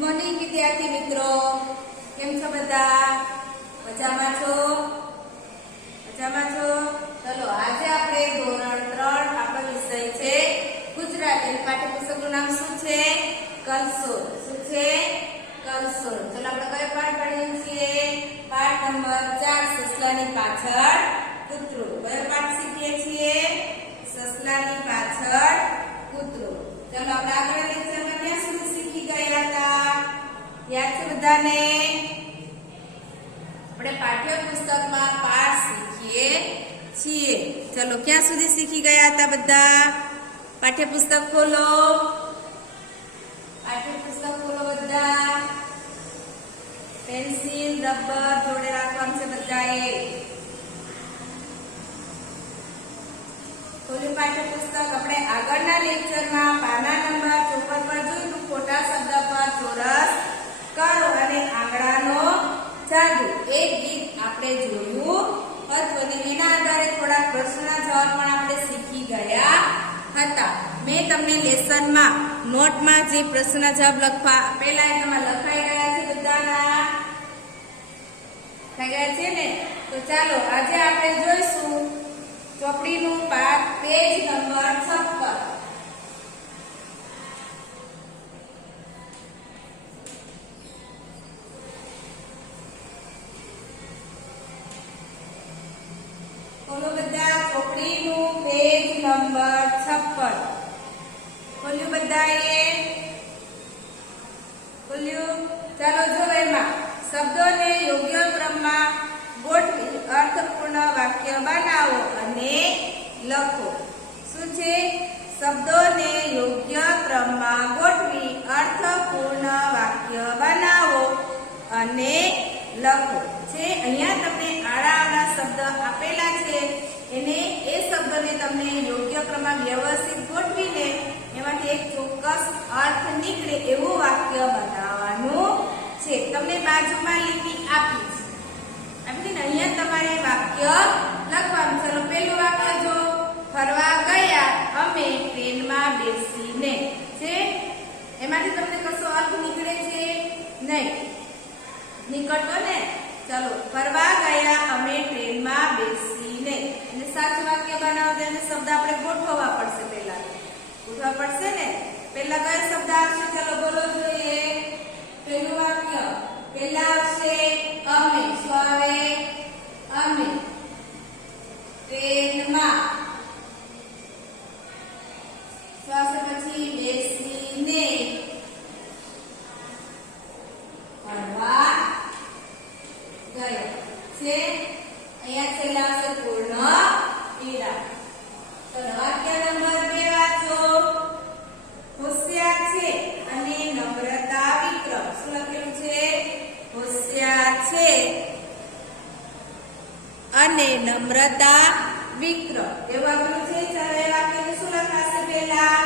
Morning વિદ્યાર્થી મિત્રો, કેમ છો બધા? મજામાં છો? ચલો આજે આપણે ધોરણ 3 આપણો વિષય છે ગુજરાતી. પાઠ્યપુસ્તકનું નામ શું છે? કલસોલ. શું છે? કલસોલ. ચલો આપણે કયો પાઠ ભણીએ છીએ? પાઠ નંબર 4, સસલાની પાછળ કૂતરું. કયો પાઠ શીખીએ છીએ? સસલાની પાછળ કૂતરું. ચલો આપણે આગળ લેક્ચરમાં ક્યાં સુધી શીખી ગયા હતા? યાદ છે બધાને? આપણે પાઠ્યપુસ્તકમાં પાઠ શીખીએ છીએ. ચલો ક્યાં સુધી શીખી ગયા હતા બધા? પાઠ્યપુસ્તક ખોલો. પાઠ્યપુસ્તક ખોલો બધા. પેન્સિલ રબર જોડે રાખવાનું છે બધાએ. ખોલ્યું પાઠ્યપુસ્તક. આપણે આગળના લેક્ચરમાં પાના નંબર 54 પર જોયું ખોટા શબ્દ પર ચોરસ કરો અને આંગળાનો જાદુ. એક ગીત આપણે જોયું હતું અને એના આધારે થોડા પ્રશ્નના જવાબ પણ આપણે શીખી ગયા હતા. મેં તમને લેસનમાં નોટમાં જે પ્રશ્નના જવાબ લખવા આપેલા એમાં લખાઈ ગયા છે બધાના. લખાઈ ગયા છે ને? તો ચાલો આજે આપણે જોઈશું ચોપડીનું પાઠ પેજ નંબર 56. ખોલો બધા ચોપડીનું પેજ નંબર 56. ખોલ્યું બધાએ? ખોલ્યું? ચાલો જો એમાં શબ્દોને યોગ્ય ક્રમમાં ગોઠવી અર્થપૂર્ણ વાક્ય બનાવો અને લખો. શું છે? શબ્દોને યોગ્ય ક્રમમાં ગોઠવી અર્થપૂર્ણ વાક્ય બનાવો અને લખો. છે અહીંયા તમને આડા શબ્દ આપેલા છે એને એ શબ્દને તમને યોગ્ય ક્રમમાં વ્યવસ્થિત ગોઠવીને એમાંથી એક ચોક્કસ અર્થ નીકળે એવું વાક્ય બનાવવાનું છે. તમને બાજુમાં લીટી આપી છે. અહીંયા તમારે વાક્ય લખવાનું. ચલો પહેલું વાક્ય જો, ફરવા ગયા અમે ટ્રેનમાં બેસીને. છે એમાંથી તમને કશો અર્થ નીકળે છે? નહીં નીકળતો ને. ચલો ફરવા ગયા અમે ટ્રેનમાં બેસીને. અને સાચું વાક્ય બનાવો તેને શબ્દ આપણે ગોઠવવા પડશે. પહેલા ગોઠવવા પડશે ને. પહેલા કયો શબ્દ આવશે? ચલો બોલો જોઈએ. પહેલું વાક્ય પહેલા આવશે અમે. શું આવે? અમે ટ્રેનમાં. શું આવશે પછી? બેસીને ફરવા ગયો. છે અહીંયા છેલ્લા આવશે પૂર્ણ વિરામ. તો વાક્ય નંબર 2 વાંચો. હોશિયાર છે અને નમ્રતા વિક્રમ. શું લખેલું છે? હોશિયાર છે અને નમ્રતા વિક્રમ એવું આપેલું છે. ચાલો એ વાક્યનું શું લખાશે? પહેલા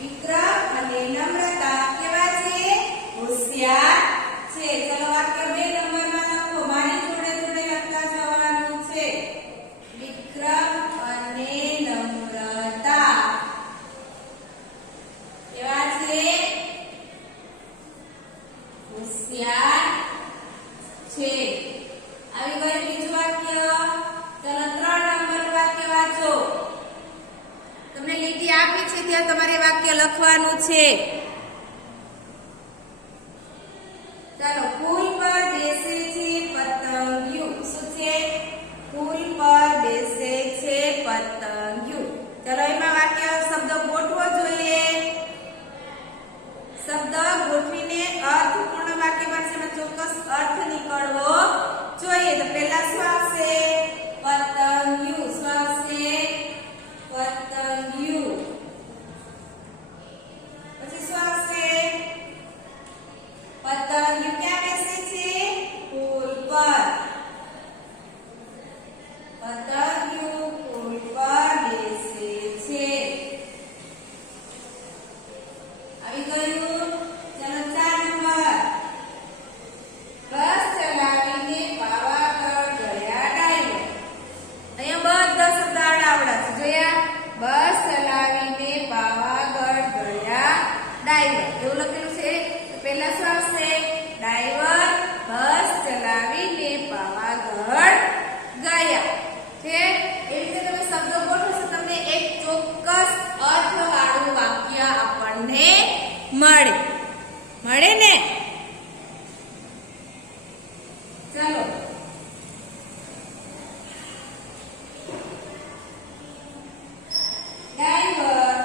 વિક્રમ અને નમ્રતા કેવા છે? હોશિયાર છે. ચાલો વાક્ય 2 નંબરમાં લખો. મારી જોડે જોડે લખતા જવાનું છે. વિક્રમ અને નમ્રતા કેવા છે? હોશિયાર છે. આવી ગયું બીજું વાક્ય. ચલો 3 નંબરનું વાક્ય વાંચો. તમને લીટી આપી છે ત્યાં તમારે વાક્ય લખવાનું છે. ચાલો ફૂલ પર બેસે છે પતંગિયું. શું છે? ફૂલ પર બેસે છે પતંગિયું. ચલો એમાં વાક્ય શબ્દ ગોઠવો જોઈએ. શબ્દ ગોઠવીને અર્થપૂર્ણ વાક્ય બનશે. એમાં ચોક્કસ અર્થ નીકળવો જોઈએ. તો પહેલા શું આવશે? પતંગિયું. શું આવશે? પતંગિયું. પછી શું આવશે? પતંગિયું ક્યાં બેસે છે? ફૂલ પર. પતંગિયું ફૂલ પર બેસે છે. આવી ગયું. ચલો 4 નંબર. બસ ચલાવીને પાવાગઢ ગયા ડાયવર. અહીંયા બધા શબ્દ આવડા છે. જોયા? બસ ચલાવીને પાવાગઢ ગયા ડાયવર એવું લખેલું છે. પહેલા શું આવશે? ડ્રાઈવર બસ ચલાવીને પાવાગઢ ગયા. છે એવી રીતે તમે શબ્દો ગોઠવશો, તમને એક ચોક્કસ અર્થવાળું વાક્ય આપણને મળે ને? ચલો ડ્રાઈવર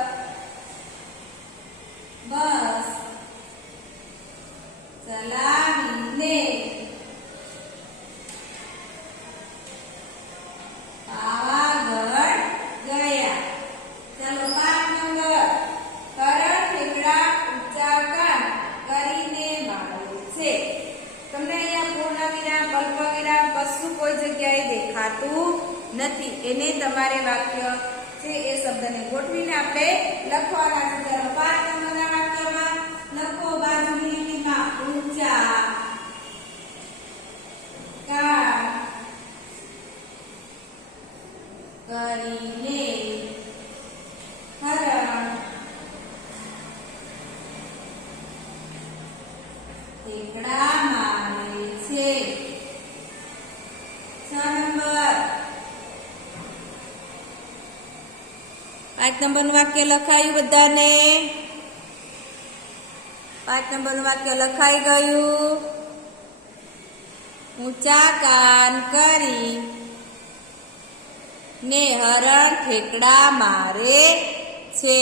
બસ ચલાવીને પાવાગઢ ગયા. ચાલો 5 નંબર, કરણ ઠેકડા ઊંચા કાન કરીને મારે છે. તમને અહીંયા પૂર્ણ વિરામ, અલ્પ વિરામ કશું કોઈ જગ્યાએ દેખાતું નથી. એને તમારે વાક્ય છે એ શબ્દને ગોઠવીને આપણે લખવાના છે. ચાલો 5 નંબરના વાક્યમાં લખો બાજુની લીટીમાં ઊંચા કાન કરીને હરણ ઠેકડા મારે છે. 6 નંબર, 5 નંબરનું વાક્ય લખાયું બધાને? 5 નંબરનું વાક્ય લખાઈ ગયું. ઊંચા કાન કરી ને હરણ ઠેકડા મારે છે.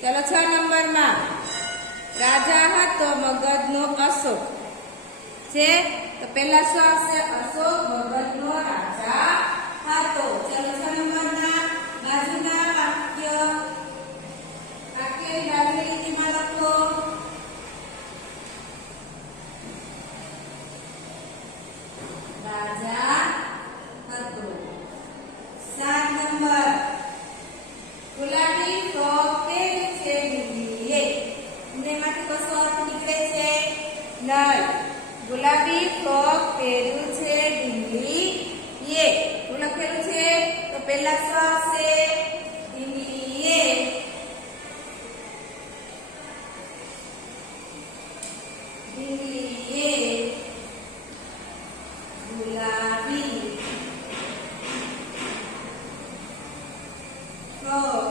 ચાલો 6 નંબરમાં, રાજા હતો મગધનો અશોક. છે તો પહેલા શું આવશે? અશોક મગધનો રાજા હતો. ચાલો 6 નંબરના બાજુના વાક્ય બાજુની લીટીમાં લખો. રાજા હતો. 7 નંબર, ગુલાબી ફ્રોક પહેર્યું છે બિલ્લીએ. એમાંથી કશો અર્થ નીકળે છે? નહીં. ગુલાબી ફ્રોક પહેર્યું છે બિલ્લીએ. શું લખેલું છે? તો પહેલા શું આવશે? બિલ્લીએ. બિલ્લીએ ગુલાબી ફ્રોક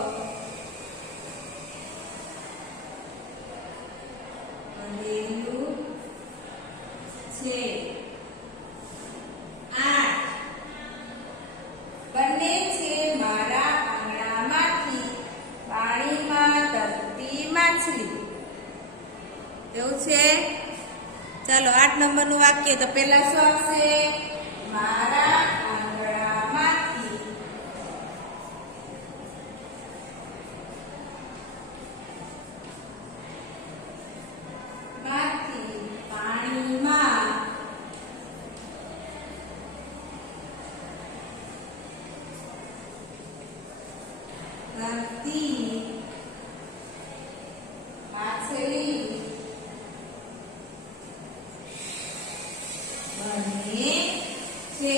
પહેર્યું છે. 8, બંને છે મારા આંગણામાંથી પાણીમાં તરતી માછલી. એવું છે? ચાલો 8 નંબરનું વાક્ય તો પહેલા શું આવશે? મારા આંગણામાંથી પાણીમાં તરતી માછલી બને છે.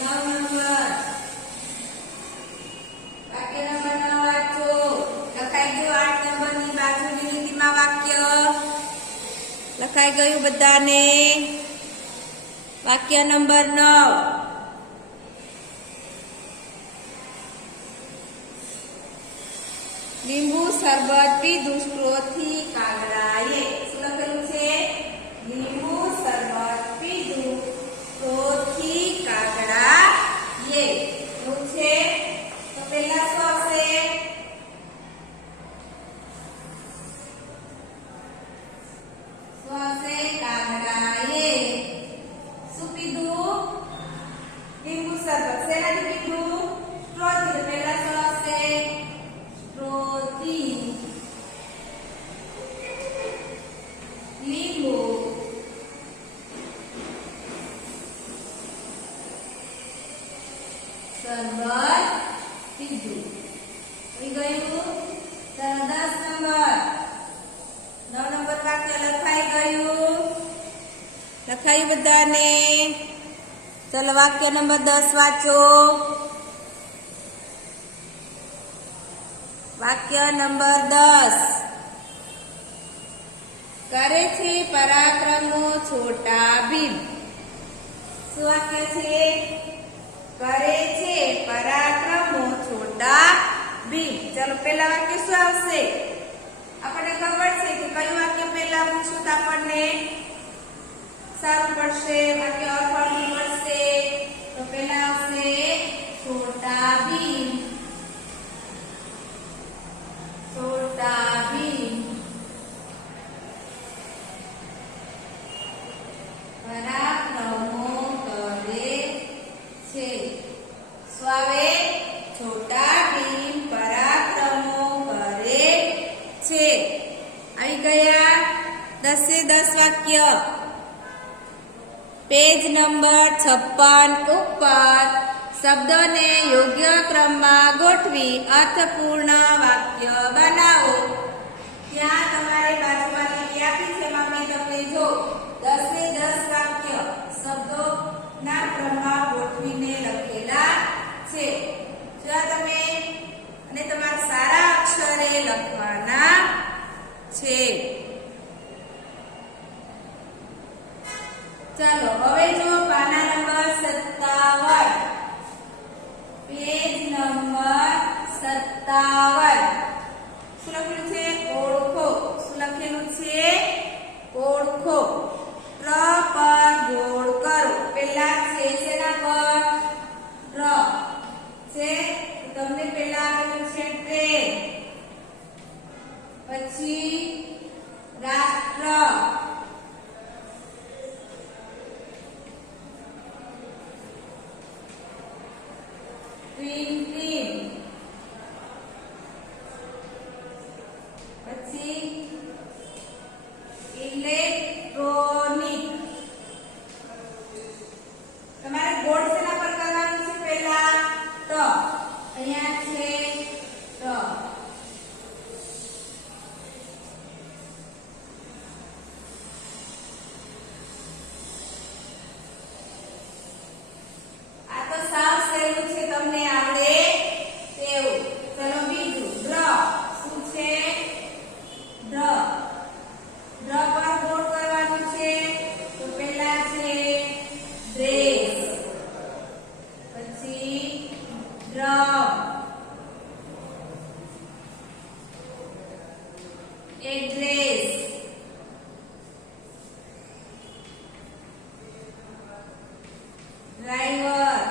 9 નંબર, વાક્ય નંબર 9 વાંચો. લખાઈ ગયું 8 નંબરની બાજુની લીટીમાં વાક્ય લખાઈ ગયું બધાને? વાક્ય નંબર 9, લીંબુ શરબત પીધું સ્ટ્રોથી કાગડાએ. શું લખેલું છે? લીંબુ શરબત પીધું સ્ટ્રોથી કાગડાએ. શું છે? તો પહેલા શું આવશે? શું આવશે? કાગડાએ શું પીધું? લીંબુ શરબત. શેનાથી પીધું? સ્ટ્રોથી. પહેલા શું આવશે? સ્ટ્રોથી. લીંબુ શરબત પીધું. થઈ ગયું? ચાલો 10 નંબર, 9 નંબર વાક્ય લખાઈ ગયું? લખાયું બધાને? ચાલો વાક્ય નંબર 10 વાંચો. વાક્ય નંબર 10, કરે છે પરાક્રમો છોટા ભીમ. શું વાક્ય છે? કરે છે પરાક્રમો છોટા ભીમ. ચલો પહેલા વાક્ય શું આવશે? આપણને ખબર છે કે કયું વાક્ય પહેલા પૂછું તો આપણને સારું પડશે, વાક્ય અર્થવાળું પડશે. તો પહેલા આવશે છોટા ભીમ. છોટા ભીમ પરાક્રમો કરે છે. સ્વાવે છોટા ભીમ પરાક્રમો કરે છે. આવી ગયા 10 વાક્ય. પેજ નંબર 56 ઉપર શબ્દોને યોગ્ય ક્રમમાં ગોઠવી અર્થપૂર્ણ વાક્ય બનાવો. ત્યાં તમારે બાજુમાં લીટી આપી છે, એમાં મેં તમને જો 10 વાક્ય શબ્દોના ક્રમમાં ગોઠવીને લખેલા છે. જો તમે અને તમારા સારા અક્ષરે લખવાના છે. ચાલો હવે જો પાના નંબર 57, પેજ નંબર 57. શું લખેલું છે? ઓળખો. શું લખેલું છે? ઓળખો. ર પર ગોળ કરો. પહેલા છે શેના પર? ર છે. તમને પહેલા આપેલું છે ટ્રેન, પછી રાષ્ટ્ર, ટ્વિન્કલિંગ, પછી ઇલેક્ટ્રોનિક. તમારે ગોળ શેના પર કરવાનું છે? પહેલા ટ. અહીંયા છે ટ. આ તો સાવ સહેલું છે, તમને આવડે તેવું. ચલો બીજું ડ્ર. શું છે? ડ્ર. ડ્ર પર ગોળ કરવાનું છે. તો પહેલા છે ડ્રેસ, પછી ડ્રમ, એડ્રેસ, ડ્રાઈવર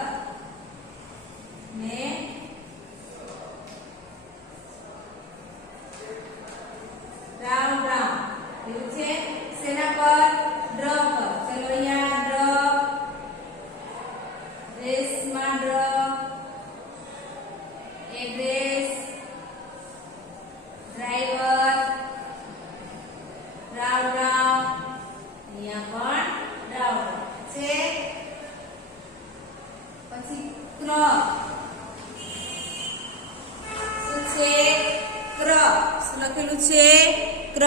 ને રાઉન્ડ રાઉન્ડ. એવું છે. શેના પર? ડ્ર પર. ચલો અહીંયા ડ્ર, ડ્રેસમાં ડ્ર, એડ્રેસ, ડ્રાઈવર, રાઉન્ડ રાઉન્ડ. અહીંયા પણ રાઉન્ડ છે. પછી ક્ર. શું છે? ક્ર. શું લખેલું છે? ક્ર.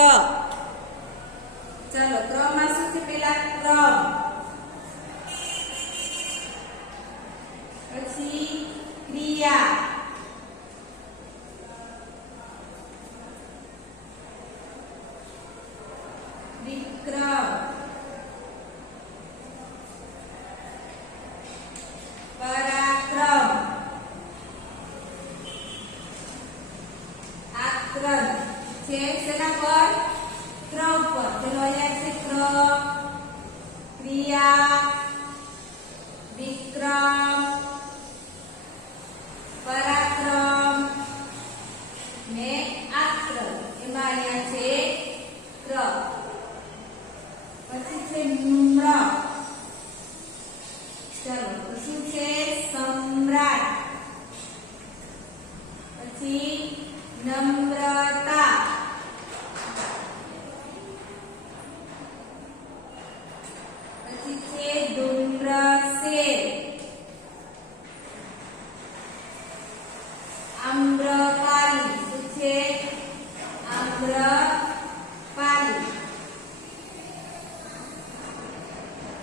ચાલો ક્રમમાં શું છે? પેલા ક્રમ, પછી ક્રિયા, વિક્રમ, પરાક્રમ, આક્રમ. છે શેના પર? ક્રમ પર. ચલો અહીંયા છે ક્રમ, ક્રિયા, વિક્રમ, પરાક્રમ ને આક્રમ. એમાં અહીંયા છે ક્રમ. પછી છે નમ્ર. ચલો શું છે? સમ્રાટ. પછી નમ્રતા, પછી છે ધૂમ્રસેન, આમ્રપાલી. શું છે? આમ્રપાલી,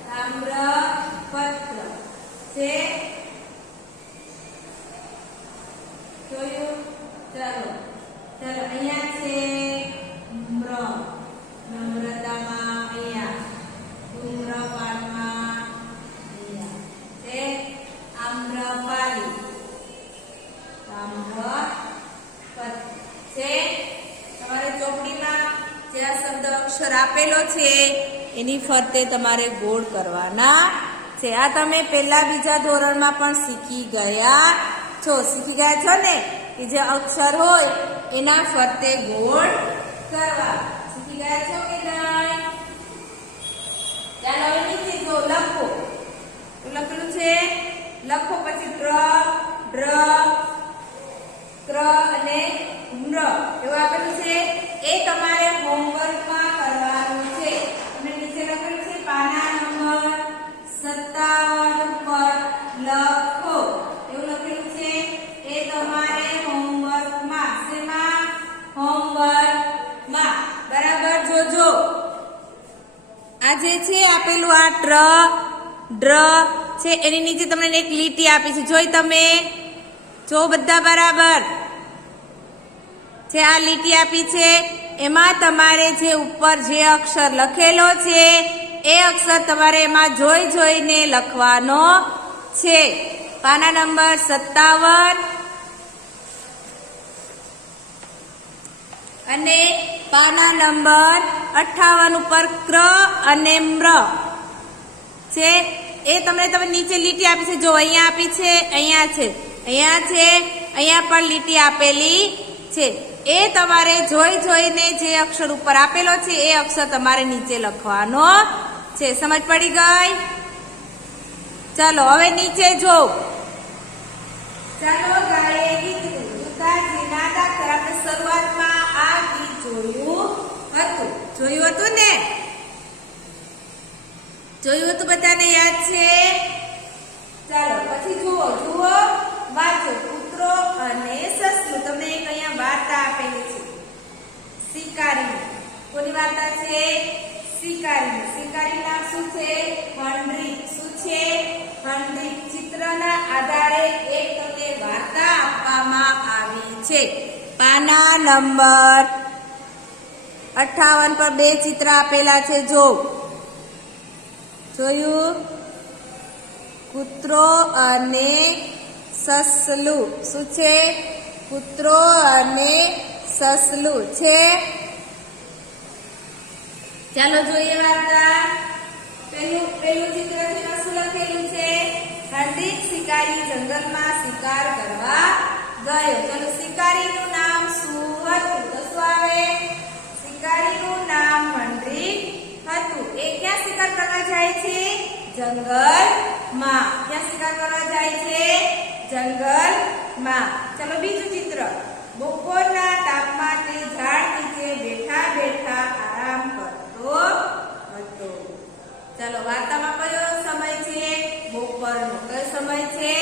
તામ્રપત્ર છે. જોયું? ચાલો ચાલો અહીંયા છે નમ્ર, નમ્રતા. જે આ શબ્દ અક્ષર આપેલો છે એની ફરતે તમારે ગોળ કરવાના છે. આ તમે પહેલા બીજા ધોરણમાં પણ શીખી ગયા છો ને કે જે અક્ષર હોય એના ફરતે ગોળ કરવા. શીખી ગયા છો કે નહીં? ચાલો હવે નીચે જો લખો. લખેલું છે લખો, પછી ડ્ર, ક્ર અને મ્ર એવું આપેલું છે. એ તમારે હોમવર્કમાં કરવાનું છે. અને નીચે લખેલું છે પાના નંબર 57 પર લખો એવું લખેલું છે. એ તમારે હોમવર્કમાં બરાબર જોજો. આ જે છે આપેલું આ ડ્ર છે એની નીચે તમને એક લીટી આપી છે. જોઈ તમે જો બધા બરાબર છે. આ લીટી આપી છે એમાં તમારે જે ઉપર જે અક્ષર લખેલો છે એ અક્ષર તમારે એમાં જોઈને લખવાનો છે. પાના નંબર 57 અને પાના નંબર 58 ઉપર ક્ર અને મ્ર છે. એ તમે નીચે લીટી આપી છે. જો અહીંયા આપી છે, અહીંયા છે, અહીંયા પણ લીટી આપેલી છે. એ તમારે જોઈને જે અક્ષર ઉપર આપેલો છે એ અક્ષર તમારે નીચે લખવાનો છે. સમજ પડી ગઈ? ચાલો હવે નીચે જો. ચાલો ગાઈએ ગીત જુતાજીના દાખલા. આપણે શરૂઆતમાં આ ગીત જોયું હતું ને? જોયું હતું, બધાને યાદ છે? ચાલો પછી જુઓ વાંચો. કૂતરો અને સસલું. તમને એક અહીંયા વાર્તા આપેલી છે શિકારી. કોની વાર્તા છે? શિકારી. શિકારી નામ શું છે? હંડ્રીક. શું છે? હંડ્રીક. ચિત્રના આધારે એક તમને વાર્તા આપવામાં આવી છે. પાના નંબર 58 પર 2 ચિત્ર આપેલા છે. જોયું? કૂતરો અને સસલું. શું છે? કૂતરો અને સસલું છે. ચાલો જોઈએ વાર્તા. પેલું ચિત્ર છે શું લખેલું છે? હંડ્રીક શિકારી જંગલમાં શિકાર કરવા ગયો. ચાલો શિકારીનું નામ શું હતું? તો શું આવે? શિકારીનું નામ હંડ્રીક હતું. એ ક્યાં શિકાર કરવા જાય છે? જંગલમાં. ક્યાં શિકાર કરવા જાય છે? જંગલમાં. ચાલો બીજું ચિત્ર. બપોરના તાપમાં તે ઝાડ નીચે બેઠા આરામ કરતો હતો. ચાલો વાર્તામાં કયો સમય છે? બપોરનો. કયો સમય છે?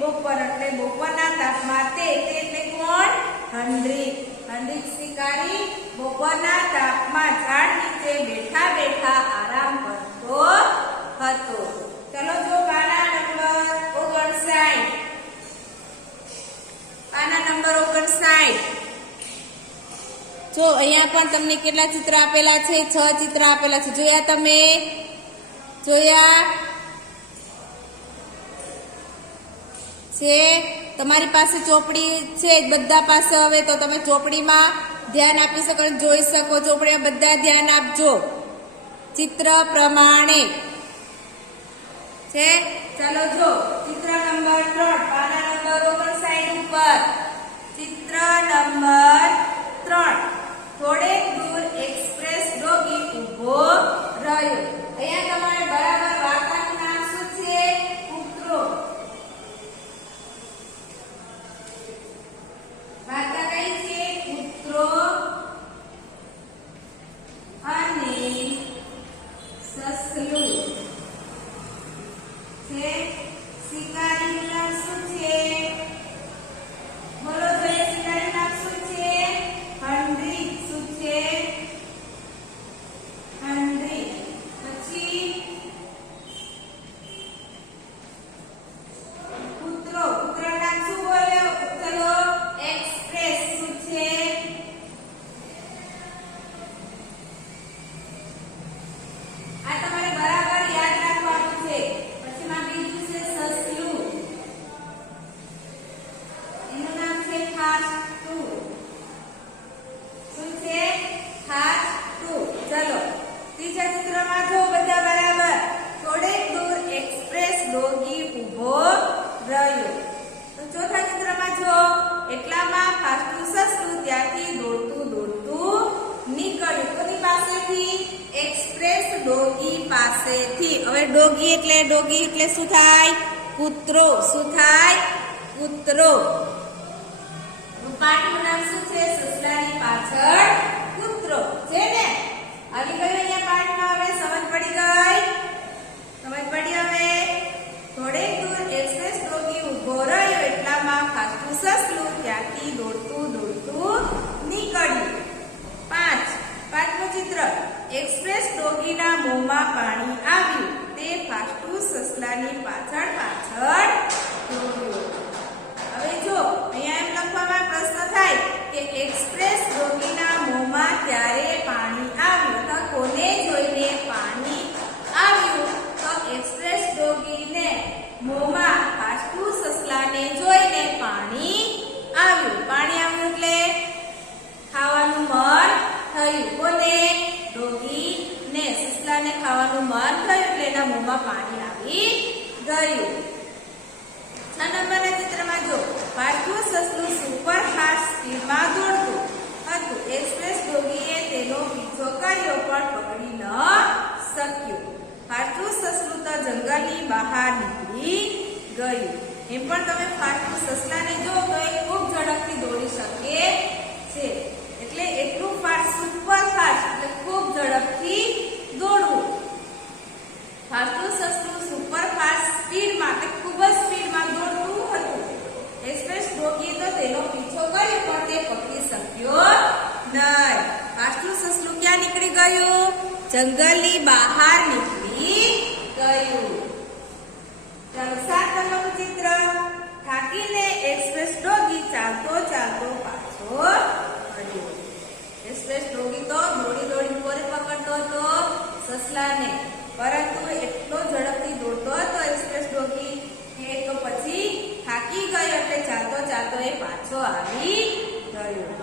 બપોર. એટલે બપોરના તાપમાં તે એટલે કોણ? હંડ્રીક. હંડ્રીક શિકારી બપોરના તાપમાં ઝાડ નીચે બેઠા આરામ કરતો હતો. ચલો જો પાના નંબર 59. પાના નંબર 59. જો અહીંયા પણ તમને કેટલા ચિત્ર આપેલા છે? 6 ચિત્ર આપેલા છે. જોયા તમે? જોયા છે? તમારી પાસે ચોપડી છે બધા પાસે. હવે તો તમે ચોપડીમાં ધ્યાન આપી શકો, જોઈ શકો. ચોપડીમાં બધા ધ્યાન આપજો ચિત્ર પ્રમાણે છે. ચાલો જો ચિત્ર નંબર 3 પાના નંબર 59 ઉપર. ચિત્ર નંબર 3. થોડેક દૂર એક્સપ્રેસ ડોગી ઊભો રહ્યો. અહીંયા તમારે બરાબર વાર્તાનું નામ શું છે? કૂતરો. વાર્તા કઈ છે? કૂતરો અને સસલું છે. શિકારીનું નામ શું છે? બોલો તો એ શિકારીનું નામ શું છે? હંડ્રીક. શું છે? હંડ્રીક. પાસેથી. હવે ડોગી એટલે શું થાય? કૂતરો. શું થાય? કૂતરો. પાઠનું નામ શું છે? સસલાની પાછળ કૂતરો છે ને. આવી ગયું અહીંયા પાઠમાં. હવે સમજ પડી ગઈ? સમજ પડી? હવે થોડેક દૂર એક્સપ્રેસ ડોગી ઊભો રહ્યો એટલામાં ફાસ્ટું સસલું ત્યાંથી દોડતું નીકળ્યું. પાંચમું ચિત્ર. એક્સપ્રેસ ડોગીના મોંમાં પાણી આવ્યું. તે ફાસ્ટું સસલાની પાછળ દોડ્યો. હવે જો અહીંયા એમ લખવામાં પ્રશ્ન થાય કે એક્સપ્રેસ ડોગીના મોંમાં ત્યારે પાણી આવ્યું તો કોને જોઈને પાણી આવ્યું? તો એક્સપ્રેસ ડોગીને મોંમાં ફાસ્ટું સસલાને જોઈને પાણી આવ્યું. પાણી આવ્યું એટલે ખાવાનું મન થયું. કોને? ડોગીને. સસલાને ખાવાનું મન થયું એટલે એના મોંમાં પાણી આવી ગયું. 6 નંબરના ચિત્રમાં જો ફાસ્ટું સસલું સુપર ફાસ્ટ સ્પીડમાં દોડતું હતું. એક્સપ્રેસ ડોગીએ તેનો પીછો કર્યો પણ પકડી ન શક્યો. ફાસ્ટું સસલું તો જંગલની બહાર નીકળી ગયું. એમ પણ તમે ફાસ્ટું સસલાને જો તો એ ખૂબ ઝડપથી દોડી શકે છે. એટલે એટલું ફાસ્ટ, સુપર ફાસ્ટ એટલે ખૂબ ઝડપથી દોડવું. ફાસ્ટું સસલું સુપર ફાસ્ટ સ્પીડમાં એટલે ખૂબ જ સ્પીડમાં દોડતું હતું. એક્સપ્રેસ ડોગીએ તો તેનો પીછો કર્યો પણ તે પકડી શક્યો નહીં. ફાસ્ટું સસલું ક્યાં નીકળી ગયું? જંગલની બહાર નીકળી ગયું. ચાલો 7 નંબરનું ચિત્ર. થાકીને એક્સપ્રેસ ડોગી ચાલતો પાછો ફર્યો. એક્સપ્રેસ ડોગી તો દોડી કોને પકડતો હતો? સસલાને. પરંતુ એટલો ઝડપથી દોડતો હતો એક્સપ્રેસ ડોગી કે તો પછી થાકી ગયો એટલે ચાલતો એ પાછો આવી ગયો.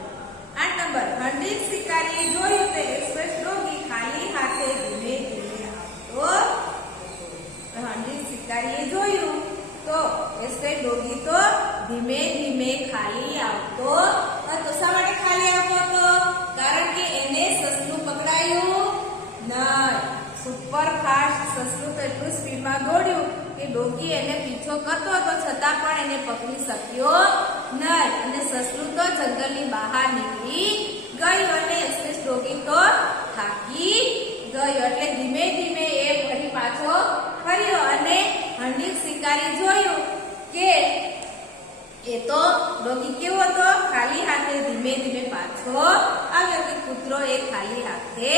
8 નંબર. હંડિત શિકારીએ જોયું કે એક્સપ્રેસ ડોગી ખાલી હાથે ધીમે આવતો. હંડિત શિકારીએ જોયું તો એક્સપ્રેસ ડોગી તો ધીમે ખાલી આવતો હતો. શા માટે ખાલી આવતો હતો? કારણ કે એને સસલું પકડાયું નહીં. સુપર ફાસ્ટ સસલું તો એટલું સ્પીડમાં દોડ્યું કે ડોગી એને પીછો કરતો હતો છતાં પણ એને પકડી શક્યો નહીં. અને સસલું તો જંગલની બહાર નીકળી ગયું અને એક્સપ્રેસ ડોગી તો થાકી ગયો એટલે ધીમે એ ફરી પાછો ફર્યો. અને હંડિત શિકારી જોયું કે એ તો ડોગી કેવો હતો? ખાલી હાથે ધીમે પાછો આવ્યો કે કૂતરો એ ખાલી હાથે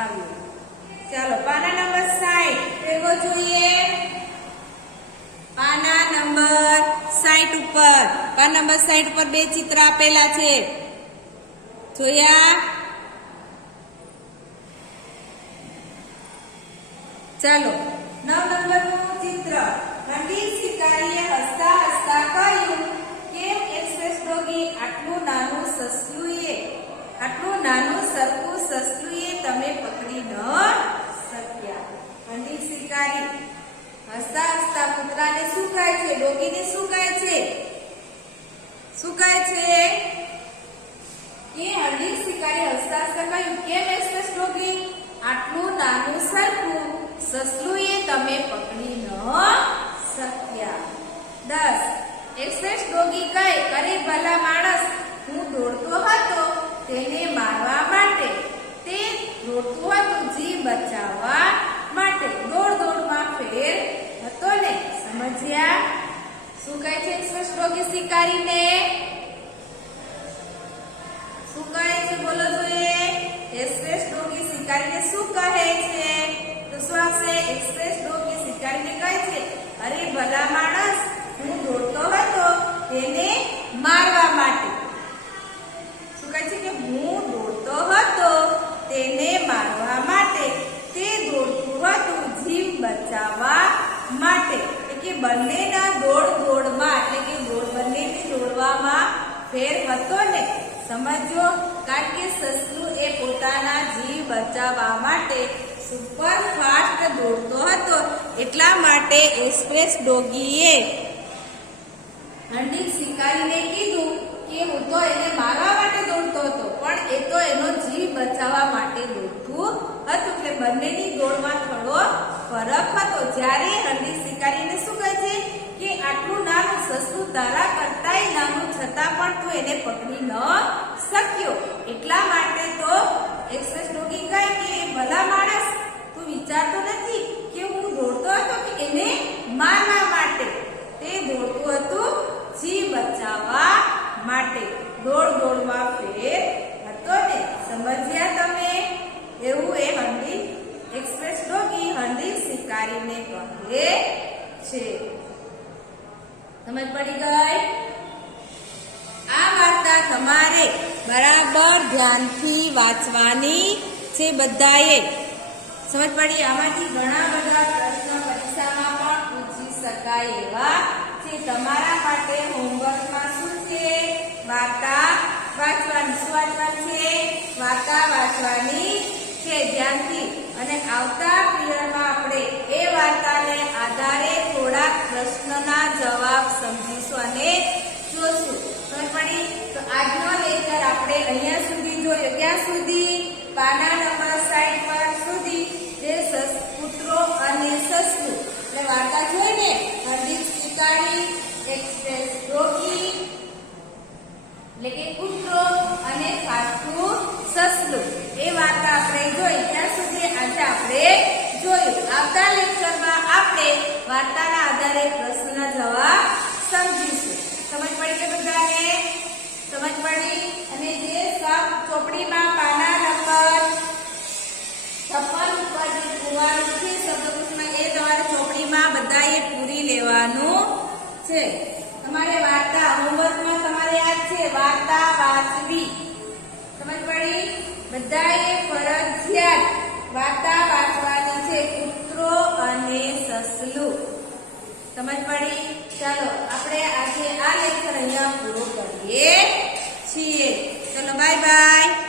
આવ્યો. ચાલો પાના નંબર 60 એવો જોઈએ. પાના નંબર 60 ઉપર. પાના નંબર 60 ઉપર 2 ચિત્ર આપેલા છે. જોયા? ચાલો 9 નંબરનું ચિત્ર. હંડિત શિકારીએ હસતા કહ્યું કેમ એક્સપ્રેસ ડોગી આટલું નાનું સરખું સસલુંએ તમે પકડી ન શક્યા? હંડિત શિકારી હસતા કૂતરાને શું કહે છે? ડોગીને શું કહે છે? કે હંડિત શિકારી હસતા કહ્યું કેમ એક્સપ્રેસ ડોગી આટલું નાનું સરખું સસલુંએ તમે પકડી ન શક્યા? 10. એક્સપ્રેસ ડોગી કહે અરે ભલા માણસ, હું દોડતો હતો તેને મારવા માટે. તે દોડતું હતું જીવ બચાવવા માટે. દોડમાં ફેર હતો ને. સમજ્યા? શું કહે છે એક્સપ્રેસ ડોગી શિકારીને? શું કહે છે? બોલો જોઈએ. એક્સપ્રેસ ડોગી શિકારીને શું કહે છે? તો શું આવશે? એક્સપ્રેસ ડોગી શિકારીને કહે છે અરે ભલા માણસ, હું દોડતો હતો તેને મારવા માટે. શું કહે છે? કે હું દોડતો હતો તેને મારવા માટે. તે દોડતું હતું જીવ બચાવવા માટે. એટલે કે બંનેના દોડમાં એટલે કે બંનેની દોડવામાં ફેર હતો ને. સમજો? કારણ કે સસલું એ પોતાના જીવ બચાવવા માટે સુપર ફાસ્ટ દોડતો હતો એટલા માટે એક્સપ્રેસ ડોગીએ હંડિત શિકારીને કીધું કે હું તો એને મારવા માટે દોડતો હતો પણ એ તો એનો જીવ બચાવવા માટે દોડતું હતું. એટલે બંનેની દોડમાં થોડો ફરક હતો. જ્યારે હંડી શિકારીને શું કહે છે કે આટલું નાનું સસલું તારા કરતાંય નાનું છતાં પણ તું એને પકડી ન શક્યો. એટલા માટે તો એક્સપ્રેસ ડોગી કહે કે ભલા માણસ, તું વિચારતો નથી કે હું દોડતો હતો કે એને મારવા માટે. તે દોડતું હતું જીવ બચાવવા માટે. દોડમાં ફેર હતો ને. સમજ્યા તમે? એવું એ હંડી એક્સપ્રેસ ડોગી હંડી શિકારીને કહે છે. સમજ પડી ગઈ? આ વાર્તા તમારે બરાબર ધ્યાનથી વાંચવાની છે બધાએ. સમજ પડી? આમાંથી ઘણા બધા પ્રશ્નો પરીક્ષામાં પણ પૂછી શકાય એવા છે. તમારા માટે હોમવર્કમાં શું છે? વાર્તા વાંચવાની. શું વાંચવાનું છે? વાર્તા વાંચવાની છે ધ્યાનથી. અને આવતા પીરિયડમાં આપણે એ વાર્તાને આધારે થોડાક પ્રશ્નના જવાબ સમજીશું અને જોશું. સમજ પડી? તો આજનો લેક્ચર આપણે અહીંયા સુધી જોયો. ક્યાં સુધી? પાના નંબર 60 પર સુધી, જે કૂતરો અને સસલું. એટલે વાર્તા જોઈને હંડી શિકારી, એક્સપ્રેસ ડોગી એટલે કે કૂતરો અને ખાટું સસલું, એ વાર્તા આપણે જોઈ. ત્યાં સુધી આજે આપણે જોયું. આવતા લેક્ચરમાં આપણે વાર્તાના આધારે પ્રશ્નના જવાબ સમજીશું. સમજ પડી કે બધાને? સમજ પડી? અને જે ચોપડીમાં પાના નંબર 56 ઉપર જે પૂરવાનું છે શબ્દકોશમાં, એ તમારે ચોપડીમાં બધાએ પૂરી લેવાનું છે. તમારે વાર્તા હોમવર્કમાં તમારે યાદ છે વાર્તા વાંચવી. સમજ પડી? બધાએ ફરજિયાત વાર્તા વાંચવાની છે. કૂતરો અને સસલું. સમજ પડી? ચાલો આપણે આજે આ લેક્ચર અહીંયા પૂરો કરીએ છીએ. ચલો બાય બાય.